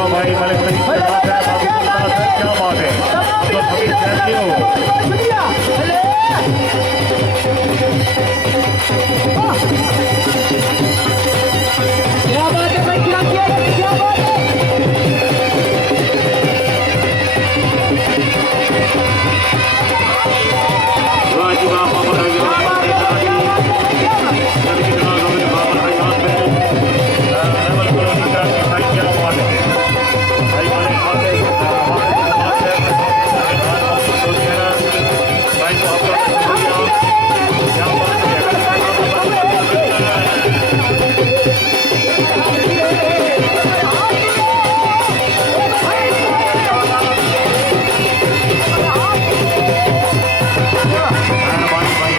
लो भाई मलिक तरीफ से बात है बाबू गुरदास है क्या बात है तो हमीद सैनियों